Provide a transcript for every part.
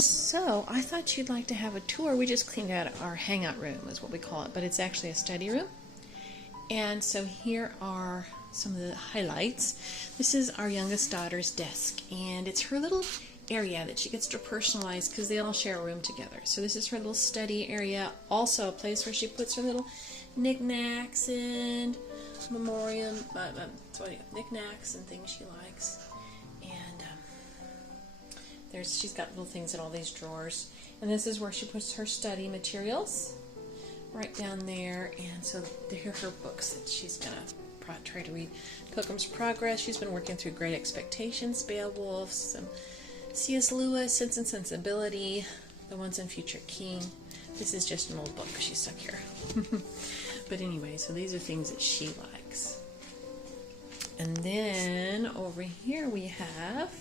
So I thought you'd like to have a tour. We just cleaned out our hangout room is what we call it, but it's actually a study room. And so here are some of the highlights. This is our youngest daughter's desk, and it's her little area that she gets to personalize because they all share a room together. So this is her little study area, also a place where she puts her little knickknacks and knickknacks and things she likes. And she's got little things in all these drawers. And this is where she puts her study materials, right down there. And so here are her books that she's going to try to read. Pilgrim's Progress. She's been working through Great Expectations, Beowulf, some C.S. Lewis, Sense and Sensibility, The Once and Future King. This is just an old book she's stuck here. But anyway, so these are things that she likes. And then over here we have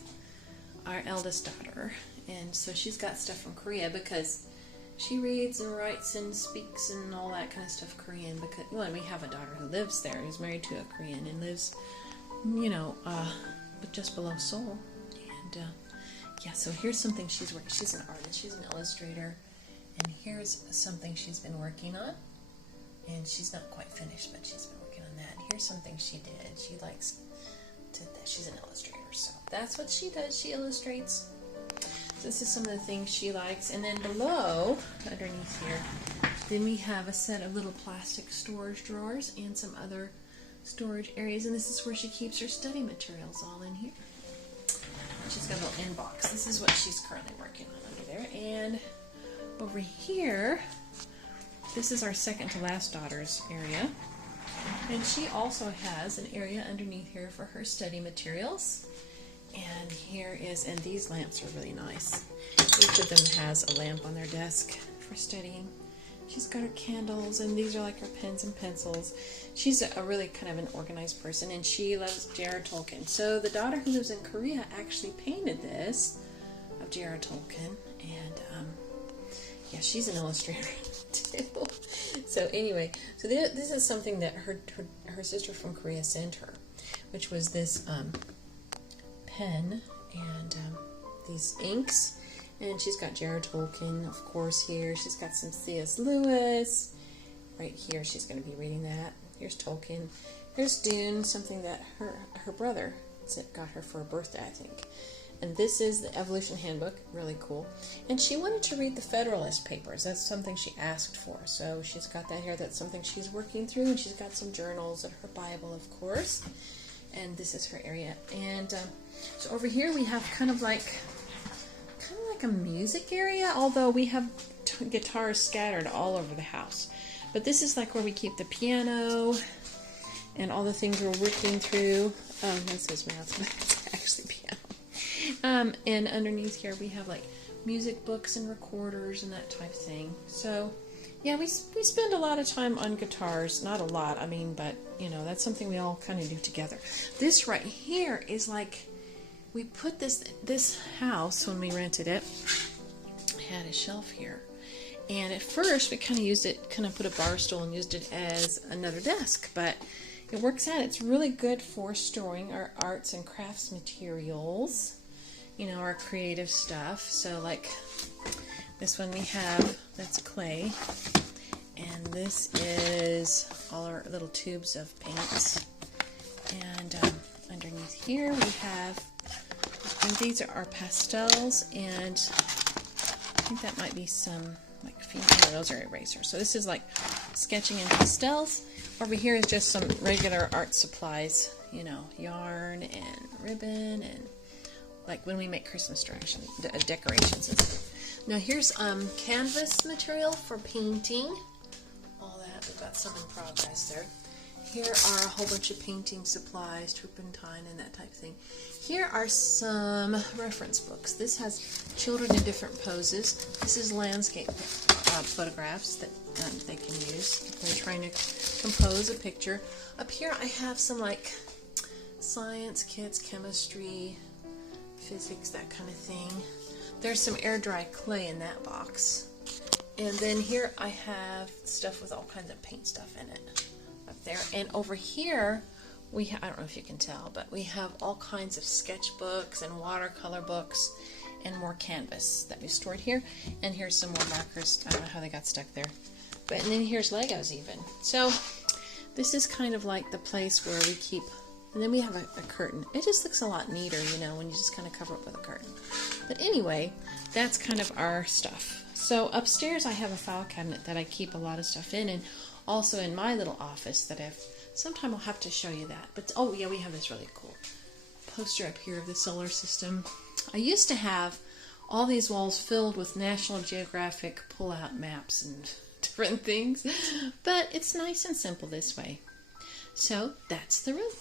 our eldest daughter. And so she's got stuff from Korea because she reads and writes and speaks and all that kind of stuff Korean. Because, well, we have a daughter who lives there, who's married to a Korean and lives, but just below Seoul. And yeah, so here's something she's working. She's an artist. She's an illustrator. And here's something she's been working on. And she's not quite finished, but she's been working on that. And here's something she did. She likes to, she's an illustrator, so that's what she does. She illustrates. So this is some of the things she likes. And then below, underneath here, then we have a set of little plastic storage drawers and some other storage areas. And this is where she keeps her study materials all in here. She's got a little inbox. This is what she's currently working on under there. And over here, this is our second to last daughter's area. And she also has an area underneath here for her study materials. And here is, and these lamps are really nice. Each of them has a lamp on their desk for studying. She's got her candles, and these are like her pens and pencils. She's a really kind of an organized person, and she loves J.R.R. Tolkien. So the daughter who lives in Korea actually painted this of J.R.R. Tolkien, and yeah, she's an illustrator too. So anyway, so this is something that her sister from Korea sent her, which was this pen and these inks. And she's got J.R.R. Tolkien, of course, here. She's got some C.S. Lewis. Right here, she's going to be reading that. Here's Tolkien. Here's Dune, something that her brother got her for her birthday, I think. And this is the Evolution Handbook, really cool. And she wanted to read the Federalist Papers. That's something she asked for. So she's got that here. That's something she's working through. And she's got some journals and her Bible, of course. And this is her area. And so over here we have kind of like a music area, although we have guitars scattered all over the house. But this is like where we keep the piano and all the things we're working through. That says mouse, but it's actually piano. And underneath here we have like music books and recorders and that type of thing. So yeah, we spend a lot of time on guitars. Not a lot, I mean, but that's something we all kind of do together. This right here is like, we put this house, when we rented it, had a shelf here. And at first we kind of used it, kind of put a bar stool and used it as another desk. But it works out. It's really good for storing our arts and crafts materials, our creative stuff. So like this one we have, that's clay. And this is all our little tubes of paints. And underneath here we have, and these are our pastels, and I think that might be some like those are erasers. So this is like sketching in pastels. Over here is just some regular art supplies, yarn and ribbon, and like when we make Christmas decorations and stuff. Now here's canvas material for painting. All that, we've got some in progress there. Here are a whole bunch of painting supplies, turpentine and that type of thing. Here are some reference books. This has children in different poses. This is landscape photographs that they can use if they're trying to compose a picture. Up here I have some like science kits, chemistry, physics, that kind of thing. There's some air dry clay in that box. And then here I have stuff with all kinds of paint stuff in it. There. And over here we have, I don't know if you can tell, but we have all kinds of sketchbooks and watercolor books and more canvas that we stored here. And here's some more markers. I don't know how they got stuck there. But and then here's Legos even. So this is kind of like the place where we keep, and then we have a curtain. It just looks a lot neater, you know, when you just kind of cover it with a curtain. But anyway, that's kind of our stuff. So upstairs I have a file cabinet that I keep a lot of stuff in, and also in my little office that sometime I'll have to show you that. But oh yeah, we have this really cool poster up here of the solar system. I used to have all these walls filled with National Geographic pull-out maps and different things, but it's nice and simple this way. So that's the room.